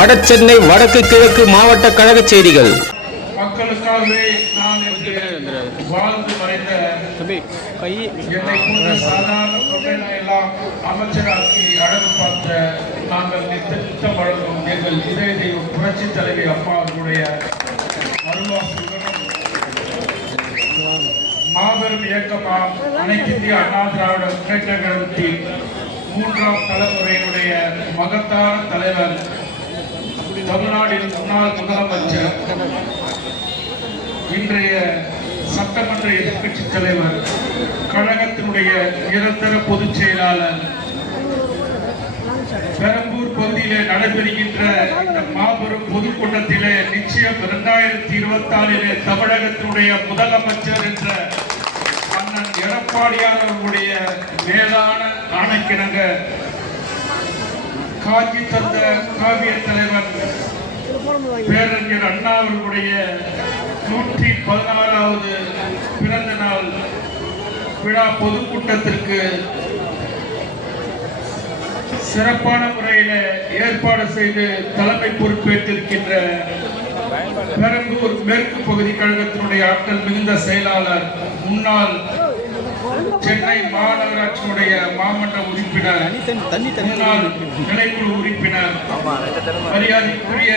வடசென்னை வடக்கு கிழக்கு மாவட்ட கழக செய்திகள். மக்களுக்காகவே நான் என்று வாழ்ந்து மறைந்த கை என்னை போன்ற சாதாரண தொழிலை எல்லாம் அமைச்சராக்கி அழகு பார்த்த நாங்கள் நித்தம் வழங்கும் எங்கள் இதய தெய்வ புரட்சி தலைவி அம்மா அவர்களுடைய அருள்வாசியுடனும் மாபெரும் இயக்கமாம் அனைத்து அண்ணா திராவிட முன்னேற்ற கழகத்தின் மூன்றாம் தலைமுறையினுடைய மகத்தான தலைவர் தமிழ்நாட்டின் முன்னாள் முதலமைச்சர் இன்றைய சட்டமன்ற எதிர்கட்சி தலைவர் கழகத்தினுடைய நிரந்தர பொதுச் செயலாளர் பெரம்பூர் பகுதியிலே நடைபெறுகின்ற இந்த மாபெரும் பொதுக்கூட்டத்திலே நிச்சயம் இரண்டாயிரத்தி இருபத்தி ஆறிலே தமிழகத்தினுடைய முதலமைச்சர் என்ற அண்ணன் எடப்பாடியார் அவர்களுடைய மேலான ஆணைக்கிணங்க காட்சி தந்த காவிய தலைவர் பேரறிஞர் அண்ணா அவர்களுடைய நூற்றி பதினாறாவது பிறந்த நாள் விழா பொதுக்கூட்டத்திற்கு சிறப்பான முறையில் ஏற்பாடு செய்து தலைமை பொறுப்பேற்றிருக்கின்ற பெரம்பூர் மேற்கு பகுதி கழகத்தினுடைய ஆற்றல் மிகுந்த செயலாளர் முன்னாள் சென்னை மாநகராட்சியினுடைய மாமன்ற உறுப்பினர் தண்ணி தண்ணி முன்னாள் நிலைக்குழு உறுப்பினர் மரியாதைக்குரிய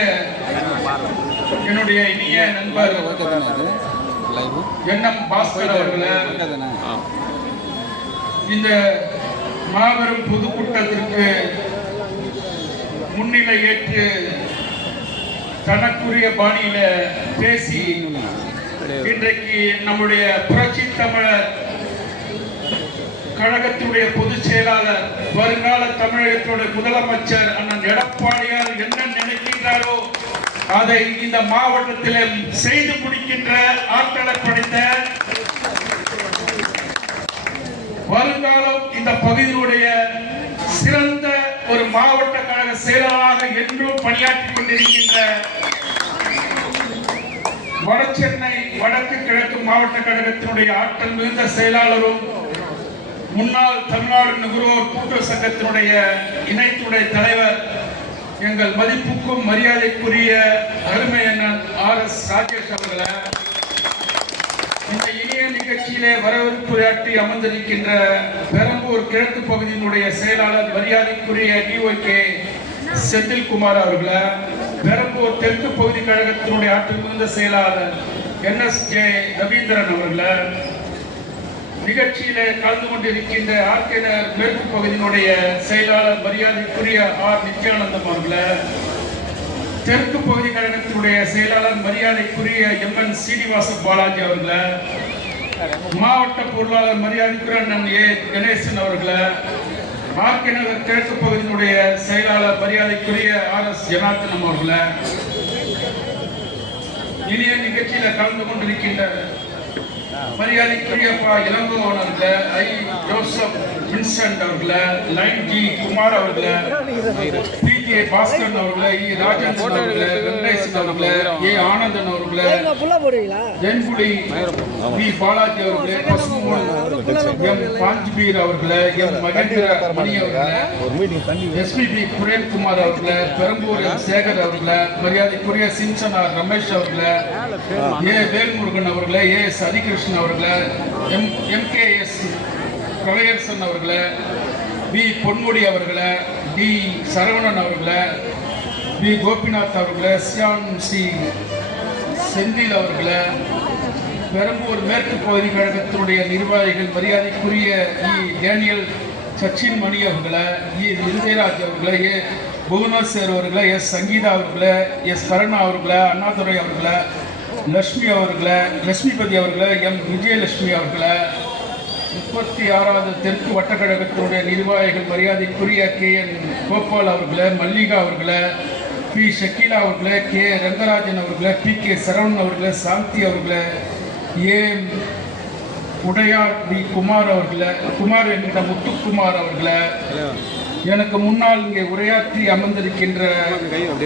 என்னுடைய இனிய நண்பர் என் எம் பாஸ்கர் அவர்களே. இந்த மாபெரும் பொதுக்கூட்டத்திற்கு முன்னிலை ஏற்று தனக்குரிய பாணியில பேசி இன்றைக்கு நம்முடைய புரட்சி தமிழர் கழகத்தினுடைய பொதுச் செயலாளர் வருங்கால தமிழகத்தினுடைய முதலமைச்சர் அண்ணன் எடப்பாடியார் என்ன நினைக்கின்றாரோ அதை இந்த மாவட்டத்தில் செய்து முடிக்கின்ற ஆற்றலை படைத்த வருங்காலம் இந்த பகுதியினுடைய சிறந்த ஒரு மாவட்ட கழக செயலாளராக என்றும் பணியாற்றிக் கொண்டிருக்கின்ற வடசென்னை வடக்கு கிழக்கு மாவட்ட கழகத்தினுடைய ஆற்றல் மிகுந்த செயலாளரும் முன்னாள் தமிழ்நாடு நுகர்வோர் கூட்டுறவு சங்கத்தினுடைய இணைத்துடைய தலைவர் எங்கள் மதிப்புக்கும் மரியாதைக்குரிய அருமை அண்ணன் ஆர் எஸ் ராஜேஷ் அவர்களை இந்த இணைய நிகழ்ச்சியிலே வரவேற்புரையாற்றி அமர்ந்திருக்கின்ற பெரம்பூர் கிழக்கு பகுதியினுடைய செயலாளர் மரியாதைக்குரிய டிஒகே செந்தில்குமார் அவர்களை பெரம்பூர் தெற்கு பகுதி கழகத்தினுடைய ஆற்றல் மிகுந்த செயலாளர் என் எஸ் ஜே ரவீந்திரன் அவர்களை நிகழ்ச்சியில கலந்து கொண்டிருக்கின்ற ஆர்கேனர் மேற்கு பகுதியினுடைய செயலாளர் மரியாதைக்குரிய ஆர் நித்யானந்தம் அவர்களை தெற்கு பகுதி கழகத்தினுடைய செயலாளர் மரியாதைக்குரிய எம் என் சீனிவாச பாலாஜி அவர்களை மாவட்ட பொருளாளர் மரியாதைக்குரிய அண்ணன் ஏ. கணேசன் அவர்களை ஆர்கே நகர் கிழக்கு பகுதியினுடைய செயலாளர் மரியாதைக்குரிய ஆர் எஸ் ஜனார்த்தனம் அவர்களை இனிய நிகழ்ச்சியில கலந்து கொண்டிருக்கின்ற மரியாதைக்குரிய பா இளங்கோவன் அவர்களே ஐ. ஜோசப் வின்சென்ட் அவர்களே லைன் ஜி குமார் அவர்களே பி. கே. பாஸ்கரன் அவர்களே இ. ராஜன் அவர்களே வெங்கடேசன் அவர்களே ஏ. ஆனந்தன் அவர்களே புள்ள பி. பாலாஜி அவர்களே பசுமோகன் எம். பாஞ்சுபீர் அவர்களே எம். மகேந்திர மணி அவர்களே எஸ்பிபி குரேன்குமார் அவர்களே பெரம்பூர் எம். சேகர் அவர்களே மரியாதைக்குரிய சின்சனார் ரமேஷ் அவர்களே ஏ. வேல்முருகன் அவர்களே ஏ. எஸ் ஹரிகிருஷ்ணன் அவர்களை எம் எம்கேஎஸ் கலையரசன் அவர்களை பி பொன்முடி அவர்களை டி சரவணன் அவர்களை பி கோபிநாத் அவர்களை சியான் சி செந்தில் அவர்களை பெரம்பூர் மேற்கு பகுதி கழகத்தினுடைய நிர்வாகிகள் மரியாதைக்குரிய இ டேனியல் சச்சின் மணி அவர்களை இ இருதயராஜ் அவர்களை ஏ புவனேஸ்வர் அவர்களை எஸ் சங்கீதா அவர்களை எஸ் கருணா அவர்களை அண்ணாதுரை அவர்களை லட்சுமி அவர்களை லட்சுமிபதி அவர்களை எம். விஜயலட்சுமி அவர்களை முப்பத்தி ஆறாவது தெற்கு வட்டக்கழகத்தினுடைய நிர்வாகிகள் மரியாதைக்குரிய கே. என். கோபால் அவர்களை மல்லிகா அவர்களை பி. ஷக்கீலா அவர்களே கே. ரங்கராஜன் அவர்களை பி. கே. சரவணன் அவர்களை சாந்தி அவர்களை ஏ. உடையார் டி குமார் அவர்களை குமார் என்கிற முத்துக்குமார் அவர்களை எனக்கு முன்னால் இங்கே உரையாற்றி அமர்ந்திருக்கின்ற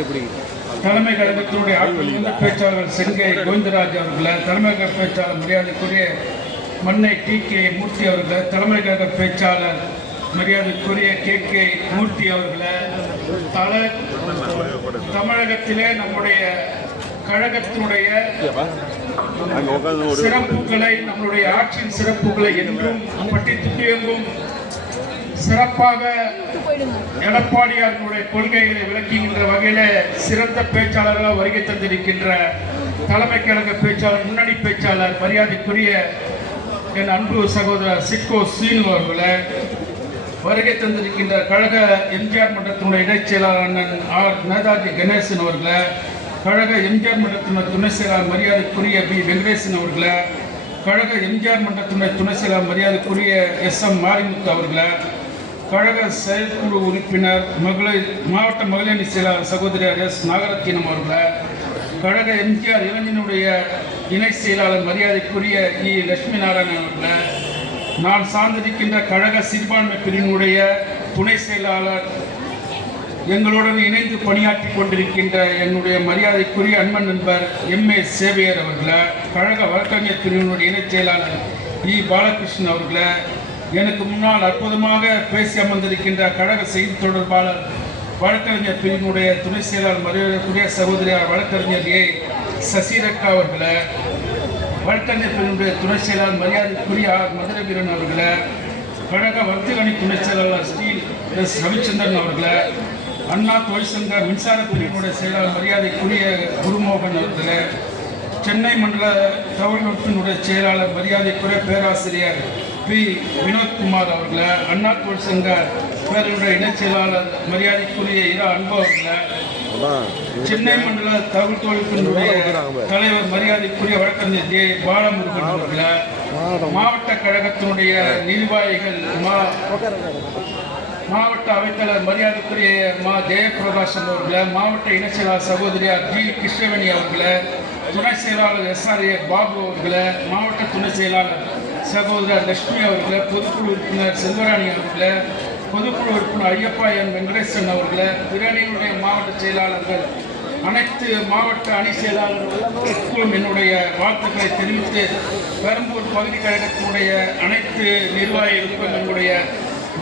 பிடிக்கும் தலைமை கழகத்தினுடைய ஆட்கள் பேச்சாளர் செங்கை கோவிந்தராஜ் அவர்களை தலைமை கழக பேச்சாளர் மரியாதைக்குரிய மன்னை டி கே மூர்த்தி அவர்களை தலைமை கழக பேச்சாளர் மரியாதைக்குரிய கே கே மூர்த்தி அவர்களை தல தமிழகத்திலே நம்முடைய கழகத்தினுடைய சிறப்புகளை நம்மளுடைய ஆட்சியின் சிறப்புகளை என்றும் பட்டி துப்பியங்கும் சிறப்பாக எடப்பாடியார்களுடைய கொள்கைகளை விளக்குகின்ற வகையில சிறந்த பேச்சாளராக வருகை தந்திருக்கின்ற தலைமை கழக பேச்சாளர் முன்னணி பேச்சாளர் மரியாதைக்குரிய என் அன்பு சகோதரர் சிக்கோ சீனு அவர்களை வருகை தந்திருக்கின்ற கழக எம்ஜிஆர் மன்றத்தினுடைய இடைச் செயலாளர் அண்ணன் ஆர். நேதாஜி கணேசன் அவர்களை கழக எம்ஜிஆர் மன்றத்தினுடைய துணை செயலாளர் மரியாதைக்குரிய பி வெங்கடேசன் அவர்களை கழக எம்ஜிஆர் மன்றத்தினுடைய துணை செயலாளர் மரியாதைக்குரிய எஸ். எம். மாரிமுத்து அவர்களை கழக செயற்குழு உறுப்பினர் மகளிர் மாவட்ட மகளிரணி செயலாளர் சகோதரியார் எஸ் நாகரத்தினம் அவர்களை கழக எம்ஜிஆர் இளைஞனுடைய இணை செயலாளர் மரியாதைக்குரிய இ. லட்சுமி நாராயணன் அவர்களை நான் சார்ந்திருக்கின்ற கழக சிறுபான்மை பிரிவினுடைய துணை செயலாளர் எங்களுடன் இணைந்து பணியாற்றி கொண்டிருக்கின்ற என்னுடைய மரியாதைக்குரிய அன்பன் நண்பர் எம். ஏ. சேவையர் அவர்களை கழக வழக்கறிஞர் பிரிவினுடைய இணைச் செயலாளர் இ. பாலகிருஷ்ணன் அவர்களை எனக்கு முன்னால் அற்புதமாக பேசி அமர்ந்திருக்கின்ற கழக செய்தி தொடர்பாளர் வழக்கறிஞர் பிரிவினுடைய துணை செயலாளர் மரியாதைக்குரிய சகோதரியார் வழக்கறிஞர் ஏ. சசிரக்கா அவர்களை வழக்கறிஞர் பிரிவினுடைய துணை செயலாளர் மரியாதைக்குரிய ஆர் மதுரை வீரன் அவர்களை கழக வர்த்தகணி துணை செயலாளர் ஸ்ரீ எஸ். ரவிச்சந்திரன் அவர்களை அண்ணா தொழிற்சங்க மின்சார பிரிவினுடைய செயலாளர் மரியாதைக்குரிய குருமோகன் அவர்களை சென்னை மண்டல தொழில்நுட்பினுடைய செயலாளர் மரியாதைக்குரிய பேராசிரியர் பி வினோத்குமார் அவர்களை அண்ணா சங்க பேரனுடைய இணைச் செயலாளர் மரியாதைக்குரிய இரா அன்பு அவர்களை சென்னை மண்டல தகவல் தொழில்நுட்பத்தினுடைய தலைவர் மரியாதைக்குரிய வழக்கறிஞர் ஜே பாலமுருகன் அவர்களை மாவட்ட கழகத்தினுடைய நிர்வாகிகள் மா மாவட்ட அவைத்தலைவர் மரியாதைக்குரிய மா ஜெயபிரகாசன் அவர்களை மாவட்ட இணைச் செயலாளர் சகோதரியார் ஜி கிருஷ்ணவேணி அவர்களை துணை செயலாளர் எஸ் ஆர் ஏ பாபு அவர்களை மாவட்ட துணை செயலாளர் சகோதரர் லட்சுமி அவர்களை பொதுக்குழு உறுப்பினர் செல்வராணி அவர்களை பொதுக்குழு உறுப்பினர் ஐயப்பா என் வெங்கடேசன் அவர்களை பிறனியுடைய மாவட்ட செயலாளர்கள் அனைத்து மாவட்ட அணி செயலாளர்களுக்கும் என்னுடைய வாழ்த்துக்களை தெரிவித்து பெரம்பூர் பகுதி கழகத்தினுடைய அனைத்து நிர்வாகிகளுக்கும் என்னுடைய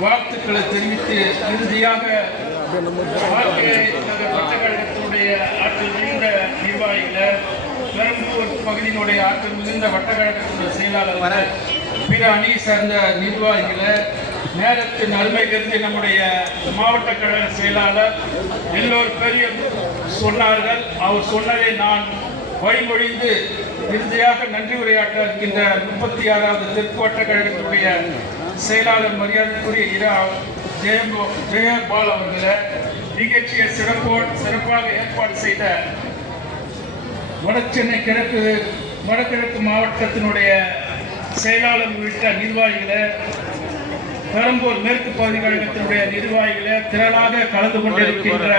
வாழ்த்துக்களை தெரிவித்து இறுதியாக வாழ்க்கை கழகத்தினுடைய ஆற்றல் மிகுந்த நிர்வாகிகளை பெரம்பூர் பகுதியினுடைய ஆற்றல் மிகுந்த வட்டக்கழகத்தினுடைய செயலாளர் செயலாளர்கள் பிற அணியை சார்ந்த நிர்வாகிகளை நேரத்தின் அருமை கருதி நம்முடைய மாவட்ட கழக செயலாளர் எல்லோர் பேரையும் சொன்னார்கள். அவர் சொன்னதை நான் வழிமொழிந்து இறுதியாக நன்றி உரையாற்ற இருக்கின்ற முப்பத்தி ஆறாவது தெற்கு வட்ட கழகத்தினுடைய செயலாளர் மரியாதைக்குரிய இரா ஜெயம்போ ஜெயபால் அவர்களை நிகழ்ச்சியை சிறப்போடு சிறப்பாக ஏற்பாடு செய்த வடசென்னை கிழக்கு வடகிழக்கு மாவட்டத்தினுடைய செயலாளர் உள்ளிட்ட நிர்வாகிகளை பெரம்பூர் மேற்கு பகுதி கழகத்தினுடைய நிர்வாகிகளை திரளாக கலந்து கொண்டிருக்கின்ற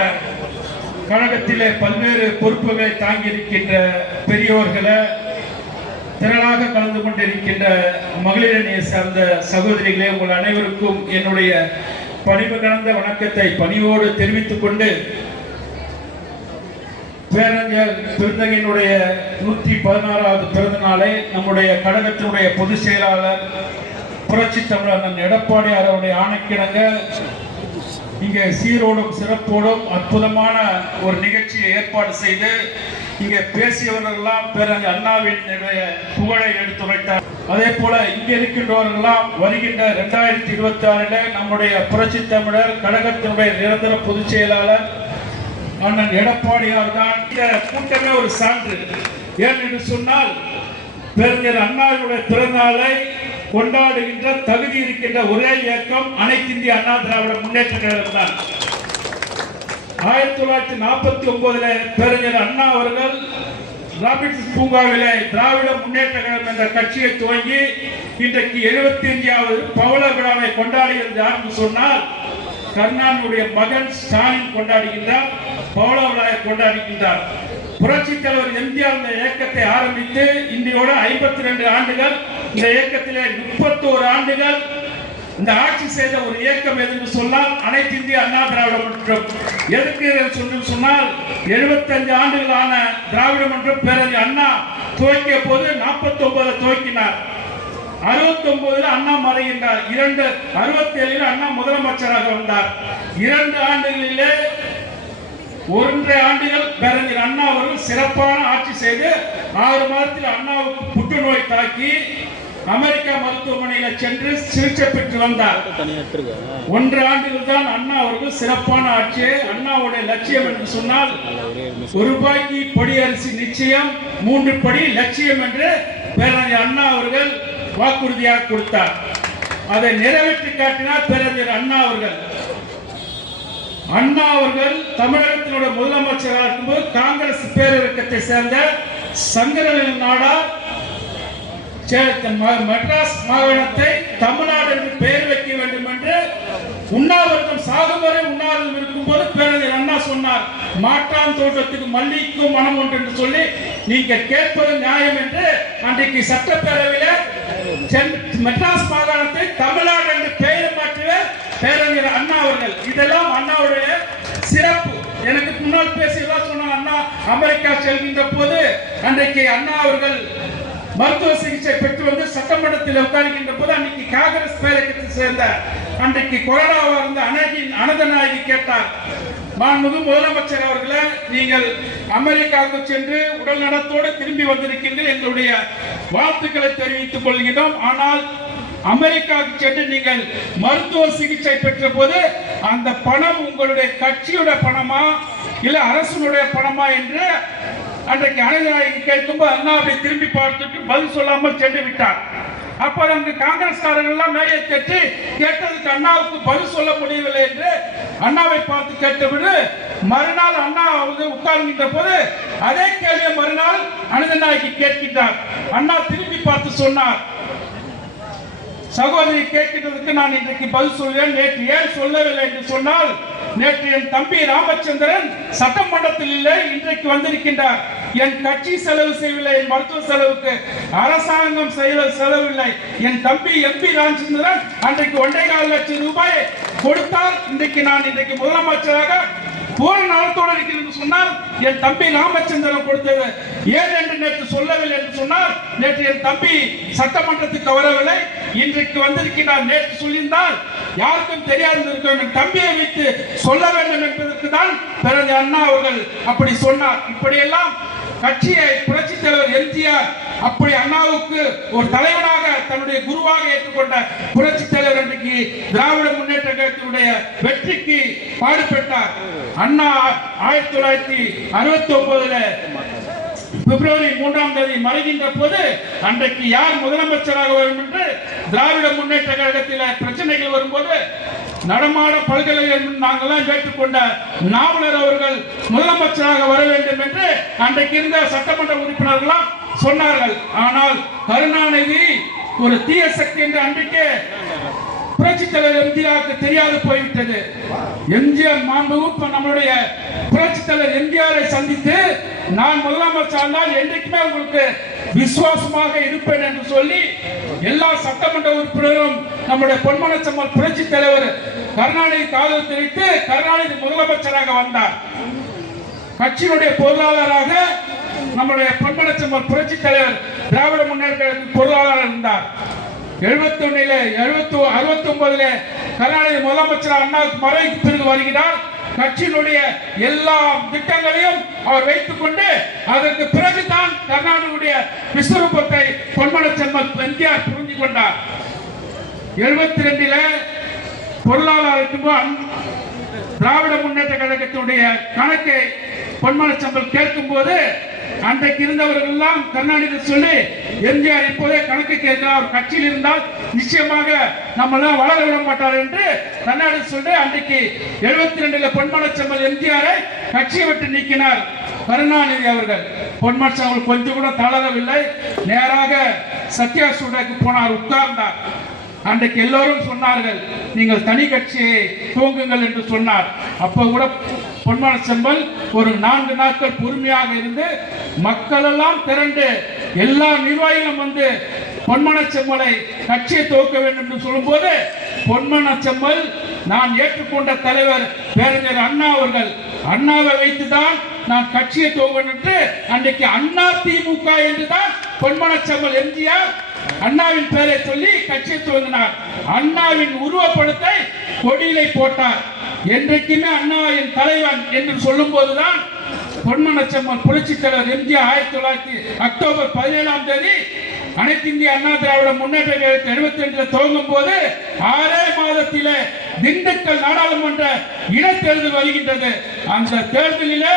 கழகத்திலே பல்வேறு பொறுப்புகளை தாங்கியிருக்கின்ற பெரியோர்களை திரளாக கலந்து கொண்டிருக்கின்ற மகளிரணியை சார்ந்த சகோதரிகளே உங்கள் அனைவருக்கும் என்னுடைய பணிவு கலந்த வணக்கத்தை பணிவோடு தெரிவித்துக் கொண்டு பேரறிஞர் பெருந்தகையினுடைய நூற்றி பதினாறாவது பிறந்த நாளை நம்முடைய கழகத்தினுடைய பொதுச் செயலாளர் புரட்சி தமிழர் எடப்பாடியார் அவருடைய ஆணைக்கிணங்க இங்கே சீரோடும் சிறப்போடும் அற்புதமான ஒரு நிகழ்ச்சியை ஏற்பாடு செய்து இங்கே பேசியவர்களெல்லாம் பேரறிஞர் அண்ணாவின் புகழை எடுத்துரைத்தார். அதே போல இங்கே இருக்கின்றவர்களெல்லாம் வருகின்ற இரண்டாயிரத்தி இருபத்தி ஆறில் நம்முடைய புரட்சி தமிழர் கழகத்தினுடைய நிரந்தர பொதுச் செயலாளர் அண்ணன் எடப்பாடியார் தான் இந்த கூட்டமே ஒரு சான்று. ஏன் என்று சொன்னால் பெருஞர் அண்ணாவுடைய பிறந்தநாளை கொண்டாடுகின்ற தகுதி இருக்கின்ற ஒரே இயக்கம் அனைத்து இந்திய அண்ணா திராவிட முன்னேற்ற கழகம் தான். ஆயிரத்தி தொள்ளாயிரத்தி நாற்பத்தி ஒன்பதுல பேரறிஞர் அண்ணா அவர்கள் ராபின்ஸ் பூங்காவிலே திராவிட முன்னேற்ற கழகம் என்ற கட்சியை துவங்கி இன்றைக்கு எழுபத்தி அஞ்சாவது பவள விழாவை கொண்டாடுகிறது யாருன்னு சொன்னால் கருணாநிதியுடைய மகன் ஸ்டாலின் கொண்டாடுகின்றார் பவள விழாவை கொண்டாடுகின்றார். புரட்சி தலைவர் எம்ஜிஆர் இந்த இயக்கத்தை ஆரம்பித்து இந்தியோட ஐம்பத்தி ரெண்டு ஆண்டுகள் இந்த இயக்கத்திலே முப்பத்தோரு ஆண்டுகள் இந்த ஆட்சி செய்த ஒரு இயக்கம் எதுன்னு சொன்னால் அனைத்து இந்திய அண்ணா திராவிட மன்றம் எதுக்கு இதை சொல்லி சொன்னால் 75 ஆண்டுகளான திராவிட மன்றம் பேரறிஞர் அண்ணா துவக்கிய போது 49 துவக்கினார். அறுபத்தி ஒன்பதுல அண்ணா மறைகின்றார் இரண்டு அறுபத்தி ஏழில் அண்ணா முதலமைச்சராக வந்தார். இரண்டு ஆண்டுகளிலே ஒன்றரை ஆண்டுகள் பேரறிஞர் அண்ணா அவர்கள் சிறப்பான ஆட்சி செய்து ஆறு மாதத்தில் அண்ணாவுக்கு புற்றுநோய் தாக்கி அமெரிக்கா மருத்துவமனையில் சென்று சிகிச்சை பெற்று வந்தார். ஒன்று ஆண்டுகள் தான் அண்ணா அவர்கள் சிறப்பான ஆட்சி அண்ணாவுடைய லட்சியம் என்று சொன்னால் ஒரு ரூபாய்க்கு பொடி அரிசி நிச்சயம் மூன்று படி லட்சியம் என்று பேரறிஞர் அண்ணா அவர்கள் வாக்குறுதியாக கொடுத்தார். அதை நிறைவேற்றி காட்டினார் பேரறிஞர் அண்ணா அவர்கள். அண்ணா அவர்கள் தமிழகத்தினுடைய முதலமைச்சராக இருக்கும்போது காங்கிரஸ் பேரிறக்கத்தை சேர்ந்த சங்கரலிங்க நாடார் சே- மெட்ராஸ் மாகாணத்தை தமிழ்நாடு என்று பெயர் வைக்க வேண்டும் என்று உண்ணாவிரதம் சாகும் வரை உண்ணாவிரதம் இருக்கும்போது பேரறிஞர் அண்ணா சொன்னார். மாட்டான் தோட்டத்துக்கு மல்லிக்கும் மனம் ஒன்று என்று சொல்லி நீங்க கேட்பது நியாயம் என்று அன்றைக்கு சட்டப்பேரவையில் மெட்ராஸ் மாகாணத்தை தமிழ்நாடு என்று பெயர் மாற்றிய பேரறிஞர் அண்ணா அவர்கள். இதெல்லாம் அண்ணாவுடைய சிறப்பு. எனக்கு முன்னால் பேசியதா சொன்னாங்க அண்ணா அமெரிக்கா செல்கின்ற போது அன்றைக்கு அண்ணா அவர்கள் மருத்துவ சிகிச்சை பெற்று வந்து சட்டமன்றத்தில் உட்கார்கின்ற போது அன்னைக்கு காங்கிரஸ் பேரகத்தை சேர்ந்த அன்றைக்கு கொரோனாவா இருந்த அனகின் அனதநாயகி கேட்டார். மாண்புமிகு முதலமைச்சர் அவர்களே நீங்கள் அமெரிக்காவுக்கு சென்று உடல் நலத்தோடு திரும்பி வந்திருக்கீர்கள். எங்களுடைய வாழ்த்துக்களை தெரிவித்துக் கொள்கிறோம் ஆனால் அமெரிக்காவுக்கு சென்று நீங்கள் மருத்துவ சிகிச்சை பெற்ற போது அந்த பணம் உங்களுடைய கட்சியோட பணமா இல்ல அரசனுடைய பணமா என்று அன்றைக்கு அனநாயகி கேட்கும்போது அண்ணா அப்படி திரும்பி பார்த்துட்டு பதில் சொல்லாமல் சென்று விட்டார். அப்ப அங்கு காங்கிரஸ்காரர்கள் மேடையை தட்டி கேட்டதுக்கு அண்ணாவுக்கு பதில் சொல்ல முடியவில்லை என்று அண்ணாவை பார்த்து கேட்டபோது மறுநாள் அண்ணா வந்து உட்கார்கின்ற போது அதே கேள்வியை மறுநாள் அனந்தநாயகி கேட்கின்றார். அண்ணா திரும்பி பார்த்து சொன்னார். சகோதரி கேட்கிறதுக்கு நான் இன்றைக்கு பதில் சொல்வேன் நேற்று ஏன் சொல்லவில்லை என்று சொன்னால் நேற்று என் தம்பி ராமச்சந்திரன் சட்டமன்றத்தில் இல்லை இன்றைக்கு வந்திருக்கின்றார். என் கட்சி செலவு செய்யவில்லை என் மருத்துவ செலவுக்கு. அரசாங்கம் செய்ய செலவில்லை. என் தம்பி எம்பி ராமச்சந்திரன் அன்றைக்கு ஒன்றே கால் லட்சம் ரூபாய் கொடுத்தால் இன்றைக்கு நான் இன்றைக்கு முதலமைச்சராக பூரண நலத்தோடு இருக்கிறது சொன்னார் சொன்னால் என் தம்பி ராமச்சந்திரன் கொடுத்தது. ஏன் என்று நேற்று சொல்லவில்லை என்று சொன்னால் நேற்று என் தம்பி சட்டமன்றத்துக்கு வரவில்லை. இன்றைக்கு வந்திருக்கிறார் நேற்று சொல்லியிருந்தால் யாருக்கும் தெரியாது என் தம்பியை வைத்து சொல்ல வேண்டும் என்பதற்கு தான் பிறந்த அண்ணா அவர்கள் அப்படி சொன்னார். இப்படியெல்லாம் கட்சியை புரட்சி தலைவர் எம்ஜிஆர் அப்படி அண்ணாவுக்கு ஒரு தலைவனாக தன்னுடைய குருவாக ஏற்றுக்கொண்ட புரட்சி தலைவர் அன்றைக்கு திராவிட முன்னேற்ற கழகத்தினுடைய வெற்றிக்கு பாடுபட்டார். அண்ணா ஆயிரத்தி தொள்ளாயிரத்தி அறுபத்தி ஒன்பதுல பிப்ரவரி மூன்றாம் தேதி மறைகின்ற போது அன்றைக்கு யார் முதலமைச்சராக வரும் என்று திராவிட முன்னேற்ற கழகத்தில் பிரச்சனைகள் வரும்போது நடமாட பல்கலைக்கழகம் நாங்கள்லாம் கேட்டுக்கொண்ட நாவலர் அவர்கள் முதலமைச்சராக வர வேண்டும் என்று அன்றைக்கு இருந்த சட்டமன்ற உறுப்பினர்கள்லாம் சொன்னார்கள். ஆனால் கருணாநிதி ஒரு தீய சக்தி என்று அன்றைக்கே புரட்சி தலைவர் எம்ஜிஆருக்கு தெரியாது போய்விட்டது. எம்ஜிஆர் மாண்பும் இப்ப நம்மளுடைய புரட்சி தலைவர் எம்ஜிஆரை சந்தித்து நான் முதலமைச்சர் ஆனால் என்றைக்குமே உங்களுக்கு விசுவாசமாக இருப்பேன் என்று சொல்லி எல்லா சட்டமன்ற உறுப்பினரும் நம்முடைய பொன்மனச்சம்மல் புரட்சி தலைவர் கருணாநிதி காதல் தெரிவித்து கருணாநிதி முதலமைச்சராக வந்தார். கட்சியினுடைய பொருளாளராக நம்முடைய பொன்மனச்சம்மல் புரட்சி தலைவர் திராவிட முன்னேற்ற பொருளாளர் இருந்தார். எழுபத்தி ஒண்ணுல எழுபத்தி அறுபத்தி ஒன்பதுல கருணாநிதி முதலமைச்சர் அண்ணா மறைவுக்கு பிறகு வருகிறார். கட்சியினுடைய எல்லா திட்டங்களையும் அவர் வைத்துக் கொண்டு அதற்கு பிறகுதான் கர்நாடகனுடைய விஸ்வரூபத்தை பொன்மனச்செம்மல் எம்ஜிஆர் புரிந்து கொண்டார். எழுபத்தி ரெண்டுல பொருளாளர் திராவிட முன்னேற்ற கழகத்தினுடைய கணக்கை பொன்மனச்சம்பல் கேட்கும் போது அன்றைக்கு இருந்தவர்கள் எல்லாம் கருணாநிதி சொல்லி எம்ஜிஆர் இப்போதே கணக்கு கேட்கிறார் அவர் கட்சியில் இருந்தால் நிச்சயமாக நம்ம எல்லாம் வளர விட மாட்டார் என்று கருணாநிதி சொல்லி அன்றைக்கு எழுபத்தி ரெண்டுல பொன்மனச்சம்பல் எம்ஜிஆரை கட்சியை விட்டு நீக்கினார் கருணாநிதி அவர்கள். பொன்மனச்சம்பல் கொஞ்சம் கூட தளரவில்லை நேராக சத்யா சூடாக்கு போனார் உட்கார்ந்தார். அன்றைக்கு எல்லோரும் சொன்னார்கள் நீங்கள் தனி கட்சியை துவங்குங்கள் என்று சொன்னார். அப்போ கூட பொன்மான செம்பல் ஒரு நான்கு நாட்கள் பொறுமையாக இருந்து மக்கள் எல்லாம் திரண்டு எல்லா நிர்வாகிகளும் வந்து பொன்மன செம்மலை கட்சியை துவக்க வேண்டும் என்று சொல்லும்போது பொன்மன செம்மல் நான் ஏற்றுக்கொண்ட தலைவர் பேரறிஞர் அண்ணா அவர்கள் அண்ணாவை வைத்துதான் நான் கட்சியை துவங்க என்று அன்றைக்கு அண்ணா திமுக என்றுதான் பொன்மன செம்மல் எம்ஜிஆர் அண்ணாவின் பெயரை சொல்லி கட்சியை துவங்கினார். அண்ணாவின் உருவப்படத்தை கொடியிலை போட்டார். என்றைக்குமே அண்ணா என் தலைவன் என்று சொல்லும் போதுதான் பொன்மனச்சம்மன் புரட்சித் தலைவர் எம்ஜிஆர் ஆயிரத்தி தொள்ளாயிரத்தி அக்டோபர் பதினேழாம் தேதி அனைத்து இந்திய அண்ணா திராவிட முன்னேற்ற கழகத்தில் எழுபத்தி ரெண்டுல துவங்கும் போது ஆறே மாதத்தில திண்டுக்கல் நாடாளுமன்ற இடைத்தேர்தல் வருகின்றது. அந்த தேர்தலில்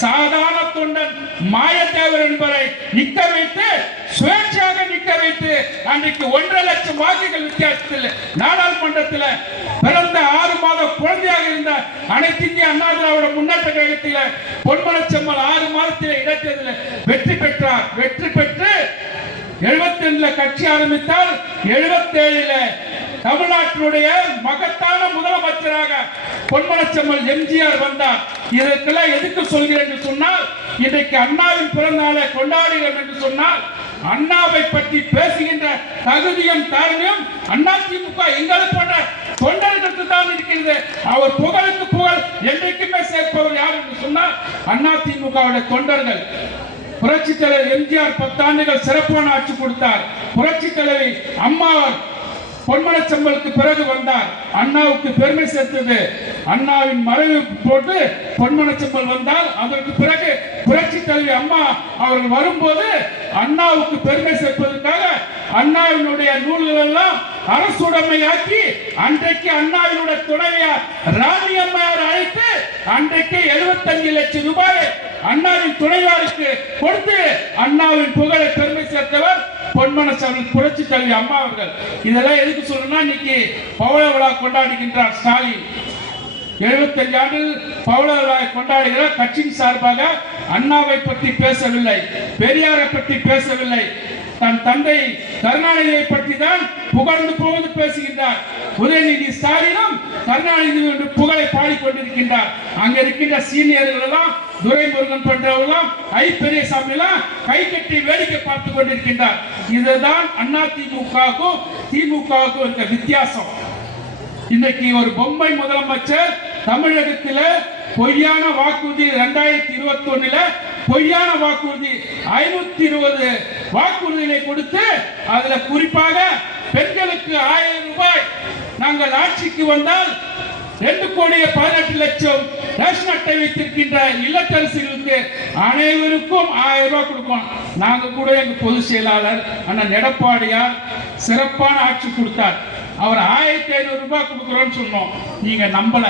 சாதாரண தொண்டன் மாயத்தேவர் என்பதை நிக்க வைத்து சுயேட்சையாக நிக்க வைத்து அன்றைக்கு ஒன்றரை லட்சம் வாக்குகள் வித்தியாசத்தில் நாடாளுமன்றத்தில் பிறந்த ஆறு மாத குழந்தையாக இருந்த அனைத்து இந்திய அண்ணா திராவிட முன்னேற்ற கழகத்தில் பொன்மலச்செம்மல் ஆறு மாதத்தில் இடைத்தேர்தலில் வெற்றி பெற்றார். வெற்றி பெற்று எழுபத்தி ரெண்டுல கட்சி ஆரம்பித்தால் எழுபத்தி ஏழுல தமிழ்நாட்டினுடைய மகத்தான முதலமைச்சராக பொன்மலச்செம்மல் எம்ஜிஆர் வந்தார். இதற்கெல்லாம் எதுக்கு சொல்கிறேன் என்று சொன்னால் இன்றைக்கு அண்ணாவின் பிறந்த நாளை கொண்டாடுகிறோம் என்று சொன்னால் அண்ணாவை பற்றி பேசுகின்ற தகுதியும் தாழ்மையும் திமுக எங்களை போன்ற தொண்டர்களுக்கு தான் இருக்கிறது. அவர் புகழுக்கு புகழ் என்றைக்குமே சேர்ப்பவர் யார் என்று சொன்னால் அண்ணா திமுகவுடைய தொண்டர்கள். புரட்சி தலைவர் எம்ஜிஆர் பத்தாண்டுகள் சிறப்பான ஆட்சி கொடுத்தார். புரட்சி தலைவி அம்மாவர் பொன்மனச்செம்மலுக்கு பிறகு வந்தார். அண்ணாவுக்கு பெருமை சேர்த்தது. அண்ணாவின் மறைவு போட்டு பொன்மனச்செம்மல் வந்தால் அதற்கு பிறகு புரட்சி தலைவி அம்மா அவர்கள் வரும்போது அண்ணாவுக்கு பெருமை சேர்ப்பதற்காக அண்ணாவினுடைய நூல்கள் எல்லாம் அரசுடைமையாக்கி அன்றைக்கு அண்ணாவினுடைய துணைவியார் ராணி அம்மையார் அழைத்து அன்றைக்கு 75 லட்சம் ரூபாய் அண்ணாவின் துணைவாருக்கு கொடுத்து அண்ணாவின் புகழை பெருமை சேர்த்தவர் பொன்மனசாமி புரட்சி தலைவி அம்மா அவர்கள். இதெல்லாம் எதுக்கு சொல்லணும்னா இன்னைக்கு பவள விழா கொண்டாடுகின்றார் ஸ்டாலின். 75 ஆண்டுகள் பவள விழாவை கொண்டாடுகிறார் கட்சியின் சார்பாக அண்ணாவை பற்றி பேசவில்லை பெரியாரை பற்றி பேசவில்லை தன் தந்தை கருணாநிதியை பற்றி தான் புகழ்ந்து புகழ்ந்து பேசுகின்றார். உதயநிதி ஸ்டாலினும் கருணாநிதி என்று புகழை பாடிக்கொண்டிருக்கின்றார். அங்க இருக்கின்ற சீனியர்கள் எல்லாம் துரைமுருகன் போன்றவர்களும் ஐ பெரியசாமி எல்லாம் கை கட்டி வேடிக்கை பார்த்து கொண்டிருக்கின்றார். இதுதான் அண்ணா திமுகவுக்கும் திமுகவுக்கும் இருக்க வித்தியாசம். இன்னைக்கு ஒரு பொம்மை முதலமைச்சர் தமிழகத்தில் பொய்யான வாக்குறுதி இரண்டாயிரத்தி இருபத்தி ஒண்ணுல பொய்யான வாக்குறுதி ஐநூத்தி இருபது வாக்குறுதிகளை கொடுத்து அதுல குறிப்பாக பெண்களுக்கு ஆயிரம் ரூபாய் நாங்கள் ஆட்சிக்கு வந்தால் ரெண்டு கோடியே பதினெட்டு லட்சம் ரேஷன் அட்டை வைத்திருக்கின்ற இல்லத்தரசிகளுக்கு அனைவருக்கும் ஆயிரம் ரூபாய் கொடுப்போம் நாங்க கூட எங்க பொதுச் செயலாளர் அண்ணன் எடப்பாடியார் சிறப்பான ஆட்சி கொடுத்தார். அவர் ஆயிரத்தி ஐநூறு ரூபாய் கொடுக்குறோன்னு சொன்னோம். நீங்க நம்பல.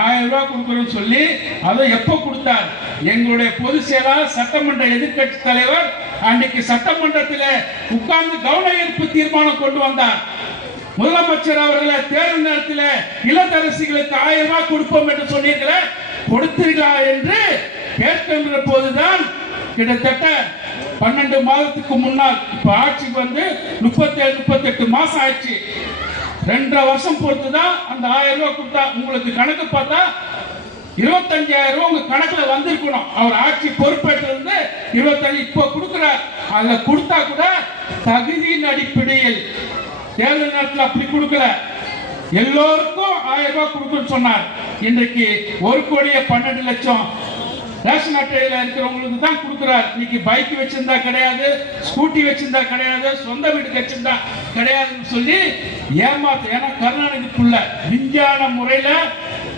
ஆயிரம் ரூபாய் கொடுக்குறோம்னு சொல்லி அதை எப்போ கொடுத்தார்? எங்களுடைய பொது செயலாளர் சட்டமன்ற எதிர்க்கட்சி தலைவர் அன்னைக்கு சட்டமன்றத்தில் உட்கார்ந்து கவன ஈர்ப்பு தீர்மானம் கொண்டு வந்தார். முதலமைச்சர் அவர்களை தேர்தல் நேரத்தில் இளத்தரசிகளுக்கு ஆயிரம் ரூபாய் கொடுப்போம் என்று சொன்னீர்களே கொடுத்தீர்களா என்று கேட்கின்ற போதுதான் கிட்டத்தட்ட பன்னெண்டு மாதத்துக்கு முன்னால் இப்ப ஆட்சிக்கு வந்து முப்பத்தேழு முப்பத்தெட்டு மாசம் ஆயிடுச்சு. ரெண்டரை வருஷம் பொறுத்து தான் அந்த ஆயிரம் ரூபாய் கொடுத்தா உங்களுக்கு கணக்கு பார்த்தா இருபத்தஞ்சாயிரம் ரூபாய் உங்க கணக்குல வந்திருக்கணும். அவர் ஆட்சி பொறுப்பேற்றிருந்து இருபத்தஞ்சு இப்போ கொடுக்கிறார். அதுல கொடுத்தா கூட தகுதியின் அடிப்படையில் தேர்தல் நேரத்தில் அப்படி கொடுக்கல. எல்லோருக்கும் ஆயிரம் ரூபாய் கொடுக்கணும்னு சொன்னார். இன்றைக்கு ஒரு கோடியே பன்னெண்டு லட்சம் ரேஷன் அட்டையில இருக்கிறவங்களுக்கு தான் கொடுக்குறாரு. இன்னைக்கு பைக் வச்சிருந்தா கிடையாது ஸ்கூட்டி வச்சிருந்தா கிடையாது சொந்த வீட்டுக்கு வச்சிருந்தா கிடையாதுன்னு சொல்லி ஏமாத்து ஏன்னா கருணாநிதிக்குள்ள விஞ்ஞான முறையில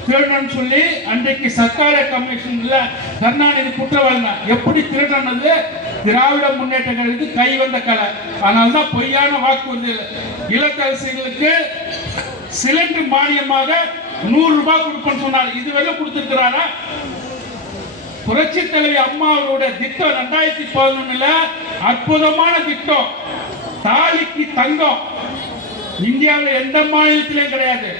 திருடன்னு சொல்லி அன்றைக்கு சர்க்கார கமிஷன்ல கருணாநிதி குற்றவாளி எப்படி திருடனது? திராவிட முன்னேற்ற கழகத்துக்கு கை வந்த கலை. அதனால தான் பொய்யான வாக்குறுதி. இலக்கரசிகளுக்கு சிலிண்டர் மானியமாக நூறு ரூபாய் கொடுப்பேன்னு சொன்னார். இதுவரை கொடுத்திருக்கிறாரா? புரட்சி தலைவி அம்மா திட்டம் ரெண்டாயிரத்தி பதினொன்னுல அற்புதமான திட்டம். தாலிக்கு தங்கம். இந்தியாவில் எந்த மாநிலத்திலும் கிடையாது.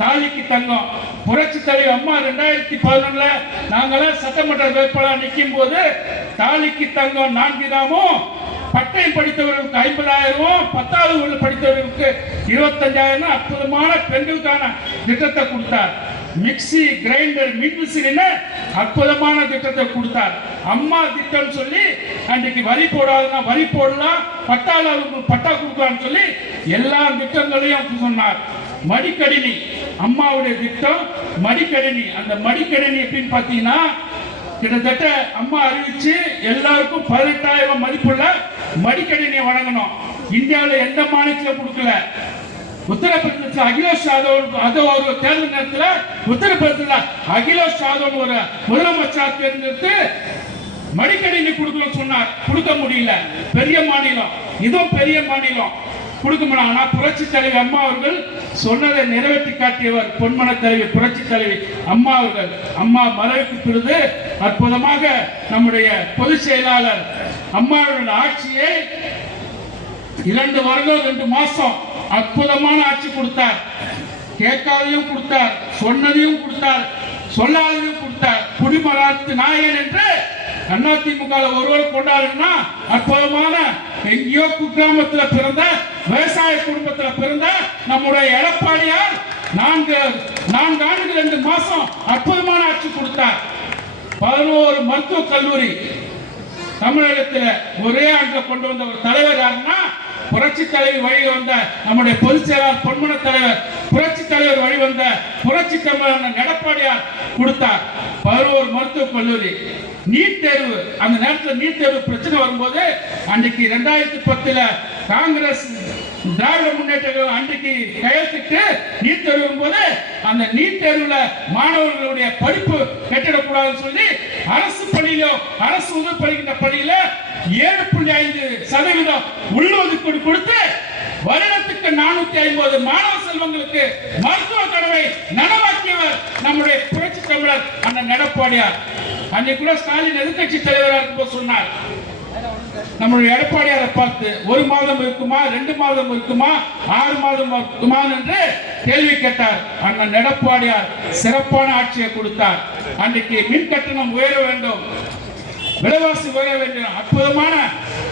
தாலிக்கு தங்கம். புரட்சி தலைவி அம்மா ரெண்டாயிரத்தி பதினொன்னுல நாங்களாம் சட்டமன்ற வேட்பாளர் நிற்கும் போது தாலிக்கு தங்கம் நான்கு கிராமும் பட்டயம் படித்தவர்களுக்கு ஐம்பதாயிரம் பத்தாவது உள்ள படித்தவர்களுக்கு இருபத்தஞ்சாயிரம் அற்புதமான பெண்களுக்கான திட்டத்தை கொடுத்தார். மிக்ஸி கிரைண்டர் மின்விசிறின்னு அற்புதமான திட்டத்தை கொடுத்தார். அம்மா திட்டம் சொல்லி அன்றைக்கு வரி போடாதுன்னா வரி போடலாம் பட்டாள பட்டா கொடுக்கலாம்னு சொல்லி எல்லா திட்டங்களையும் சொன்னார். மடிக்கணினி அம்மாவுடைய திட்டம் மடிக்கணினி. அந்த மடிக்கணினி எப்படின்னு பார்த்தீங்கன்னா கிட்டத்தட்ட அம்மா அறிவிச்சு எல்லாருக்கும் பதினெட்டாயிரம் மதிப்புள்ள மடிக்கணினியை வழங்கணும். இந்தியாவில் எந்த மாநிலத்திலும் கொடுக்கல? உத்தரப்பிரதேச அகிலேஷ் யாதவ் அது ஒரு தேர்தல் நேரத்தில் உத்தரப்பிரதேச அகிலேஷ் யாதவ் ஒரு முதலமைச்சர் தேர்ந்தெடுத்து மடிக்கணினி கொடுக்கணும் சொன்னார். கொடுக்க முடியல பெரிய மாநிலம் இதுவும் பெரிய மாநிலம் கொடுக்க முடியல ஆனா புரட்சி தலைவி அம்மா அவர்கள் சொன்னதை நிறைவேற்றி காட்டியவர் பொன்மன தலைவி புரட்சி தலைவி அம்மா அவர்கள் அம்மா மறைவுக்கு பிறகு அற்புதமாக நம்முடைய பொதுச் செயலாளர் அம்மாவுடைய ஆட்சியை இரண்டு வருடம் ரெண்டு மாசம் அற்புதமான ஆட்சி கொடுத்தார். கேட்காதையும் கொடுத்தார் சொன்னதையும் கொடுத்தார் சொல்லாததையும் கொடுத்தார். குடிமராத்து நாயகன் என்று அதிமுக ஒருவர் கொண்டாடுனா அற்புதமான எங்கேயோ குக்கிராமத்துல பிறந்த விவசாய குடும்பத்துல பிறந்த நம்முடைய எடப்பாடியார் நான்கு நான்கு ஆண்டுக்கு ரெண்டு மாசம் அற்புதமான ஆட்சி கொடுத்தார். பதினோரு மருத்துவக் கல்லூரி தமிழகத்தில் ஒரே ஆண்டில் கொண்டு வந்த ஒரு தலைவர் யாருன்னா புரட்சி தலைவர் வழி வந்த நம்முடைய பொதுச் செயலாளர் பொன்மன தலைவர் புரட்சி தலைவர் வழி வந்த புரட்சி தமிழர் எடப்பாடியார் கொடுத்தார். பருவூர் மருத்துவக் கல்லூரி. நீட் தேர்வு அந்த நேரத்தில் நீட் தேர்வு பிரச்சனை வரும்போது அன்றைக்கு ரெண்டாயிரத்தி பத்துல காங்கிரஸ் திராவிட முன்னேற்ற அன்றைக்கு கையெழுத்திட்டு நீட் தேர்வு வரும்போது அந்த நீட் தேர்வுல மாணவர்களுடைய படிப்பு கட்டிடக்கூடாதுன்னு சொல்லி அரசு பணியிலும் அரசு உதவி படுகின்ற பணியில ஏழு புள்ளி ஐந்து சதவீதம் உள்ளொதுக்கீடு கொடுத்து வருடத்துக்கு நானூத்தி ஐம்பது மாணவ செல்வங்களுக்கு மருத்துவ கடவை நனவாக்கியவர் நம்முடைய புரட்சி தமிழர் அண்ணன் எடப்பாடியார். அன்னைக்கு கூட ஸ்டாலின் எதிர்கட்சி தலைவராக இருக்கும்போது சொன்னார். நம்மளுடைய எடப்பாடியாரை பார்த்து ஒரு மாதம் இருக்குமா ரெண்டு மாதம் இருக்குமா ஆறு மாதம் இருக்குமா என்று கேள்வி கேட்டார். அண்ணன் எடப்பாடியார் சிறப்பான ஆட்சியை கொடுத்தார். அன்றைக்கு மின் கட்டணம் உயர வேண்டும். விலைவாசி உயர வேண்டிய அற்புதமான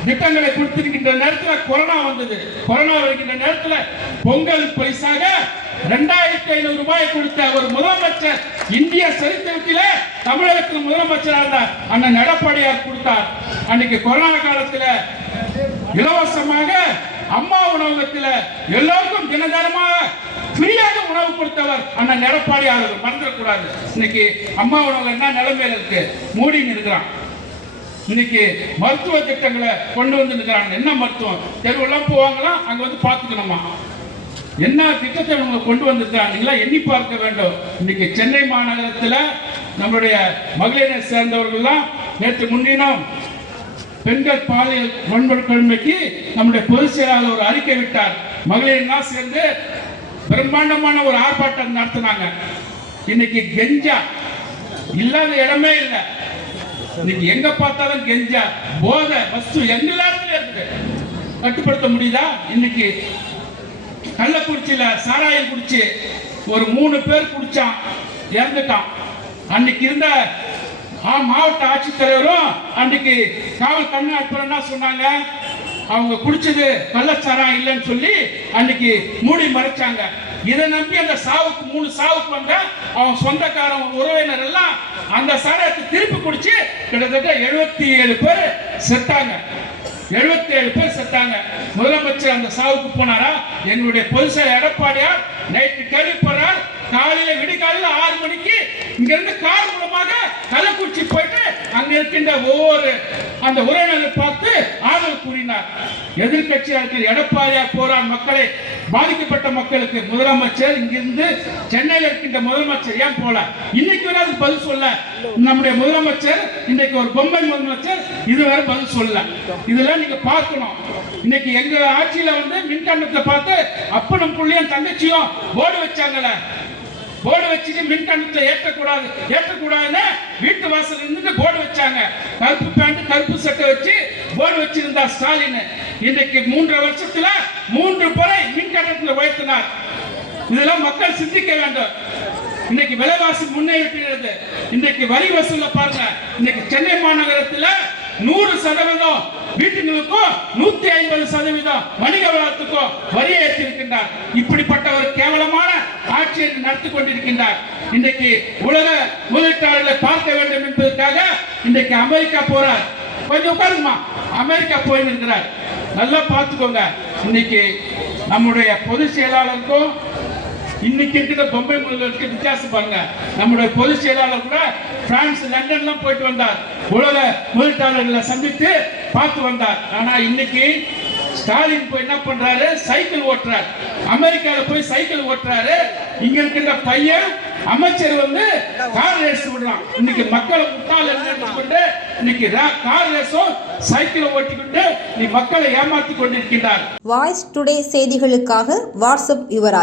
திட்டங்களை கொடுத்திருக்கின்ற நேரத்தில் கொரோனா வந்தது. கொரோனா வருகின்ற நேரத்தில் பொங்கல் பரிசாக ரெண்டாயிரத்தி ஐநூறு ரூபாய் கொடுத்த ஒரு முதலமைச்சர் இந்திய சரித்திரத்திலே தமிழகத்தில் முதலமைச்சராக இருந்த அண்ணன் எடப்பாடியார் கொடுத்தார். அன்னைக்கு கொரோனா காலத்தில் இலவசமாக அம்மா உணவகத்தில் எல்லோருக்கும் தினதரமாக ஃப்ரீயாக உணவு கொடுத்தவர் அண்ணன் எடப்பாடி அவர்கள் மறந்துடக்கூடாது. இன்னைக்கு அம்மா உணவு என்ன நிலைமையில இருக்கு? மூடின்னு இருக்கிறான். இன்னைக்கு மருத்துவ திட்டங்களை கொண்டு வந்து இருக்கிறாங்க என்ன மருத்துவம்? தெருவெல்லாம் போவாங்களா? அங்க வந்து பார்த்துக்கணுமா? என்ன திட்டத்தை அவங்க கொண்டு வந்திருக்காங்க எண்ணி பார்க்க வேண்டும். இன்னைக்கு சென்னை மாநகரத்தில் நம்மளுடைய மகளிரை சேர்ந்தவர்கள்லாம் நேற்று முன்தினம் பெண்கள் பாலியல் வன்கொடுமைக்கு நம்முடைய பொதுச் செயலாளர் ஒரு அறிக்கை விட்டார். மகளிர்னா சேர்ந்து பிரம்மாண்டமான ஒரு ஆர்ப்பாட்டம் நடத்தினாங்க. இன்னைக்கு கெஞ்சா இல்லாத இடமே இல்லை. இன்னைக்கு எங்க பார்த்தாலும் கெஞ்சா போத வஸ்து எங்க இடத்துல இருக்குது கட்டுப்படுத்த முடியுதா? இன்னைக்கு கள்ளக்குறிச்சியில சாராயம் குடிச்சு ஒரு மூணு பேர் குடிச்சான் இறந்துட்டான். அன்னைக்கு இருந்த ஆ, மாவட்ட ஆட்சித்தலைவரும் அன்னைக்கு காவல் கண்காணிப்பு என்ன சொன்னாங்க? அவங்க குடிச்சது கள்ளச்சாராயம் இல்லைன்னு சொல்லி அன்னைக்கு மூடி மறைச்சாங்க. இதை நம்பி அந்த சாவுக்கு மூணு சாவுக்கு வந்த அவன் சொந்தக்காரன் உறவினர் எல்லாம் அந்த சாராயத்தை திருப்பி குடிச்சு கிட்டத்தட்ட எழுபத்தி ஏழு பேர் செத்தாங்க. எழுபத்தி ஏழு பேர் செத்தாங்க. முதலமைச்சர் அந்த சாவுக்கு போனாரா? என்னுடைய பொதுச் எடப்பாடியார் நைட்டு கேள்விப்படுறார். காலையில விடிகாலையில ஆறு மணிக்கு இங்க இருந்து கார் மூலமாக கள்ளக்குறிச்சி போயிட்டு அங்க இருக்கின்ற ஒவ்வொரு அந்த உறவினரை பார்த்து ஆதரவு கூறினார். எதிர்க்கட்சியா இருக்கிற எடப்பாடியார் போரான் மக்களை பாதிக்கப்பட்ட மக்களுக்கு முதலமைச்சர் இங்கிருந்து சென்னையில் இருக்கின்ற முதலமைச்சர் ஏன் போல? இன்னைக்கு வரை அது பதில் சொல்ல நம்முடைய முதலமைச்சர் இன்னைக்கு ஒரு பொம்மை முதலமைச்சர் இதுவரை பதில் சொல்ல இதெல்லாம் நீங்க பார்க்கணும். இன்னைக்கு எங்க ஆட்சியில வந்து மின்கட்டணத்தை பார்த்து அப்பனும் புள்ளியும் தங்கச்சியும் போர்டு வச்சாங்கல்ல. போர்டு வச்சுட்டு மின்கட்டணத்தை ஏற்றக்கூடாது. ஏற்றக்கூடாதுன்னு வீட்டு வாசல் இருந்து போர்டு வச்சாங்க. கருப்பு பேண்ட் கருப்பு சட்டை வச்சு போர்டு வச்சிருந்தா ஸ்டாலின். இன்னைக்கு மூன்று வருஷத்துல மூன்று முறை மின்கட்டணத்தில் உயர்த்தினார். இதெல்லாம் மக்கள் சிந்திக்க வேண்டும். இன்னைக்கு விலைவாசி முன்னேறிட்டு இன்னைக்கு வரி வசூல பாருங்க. இன்னைக்கு சென்னை மாநகரத்துல நூறு சதவீதம் வீட்டுகளுக்கும் நூத்தி ஐம்பது சதவீதம் வணிக வளத்துக்கும் வரி ஏற்றிருக்கின்றார். இப்படிப்பட்ட ஒரு கேவலமான ஆட்சியை நடத்தி கொண்டிருக்கின்றார். இன்றைக்கு உலக முதலீட்டாளர்களை பார்க்க வேண்டும் என்பதற்காக இன்றைக்கு அமெரிக்கா போறார். கொஞ்சம் உட்காருமா அமெரிக்கா போயிருக்கிறார் நல்லா பார்த்துக்கோங்க. இன்னைக்கு நம்முடைய பொதுச் செயலாளருக்கும் இன்னைக்கு இருக்கிற பொம்பை முதல்வருக்கு வித்தியாசம் பாருங்க. நம்முடைய பொதுச் செயலாளர் கூட பிரான்ஸ் லண்டன்லாம் போயிட்டு வந்தார். உலக முதலீட்டாளர்களை சந்தித்து பார்த்து வந்தார். ஆனா இன்னைக்கு ஸ்டாலின் போய் என்ன பண்றாரு? சைக்கிள் ஓட்டுறாரு. அமெரிக்கால போய் சைக்கிள் ஓட்டுறாரு. இங்க இருக்கின்ற பையன் அமைச்சர் வந்து கார் ரேஸ் விடுறான். இன்னைக்கு மக்களை முட்டாள் கொண்டு இன்னைக்கு ரா- கார் ரேஸும் சைக்கிளை ஓட்டிக்கொண்டு நீ மக்களை ஏமாத்தி கொண்டிருக்கின்றார் வாய்ஸ் டுடே செய்திகளுக்காக வாட்ஸ்அப் யுவராஜ்.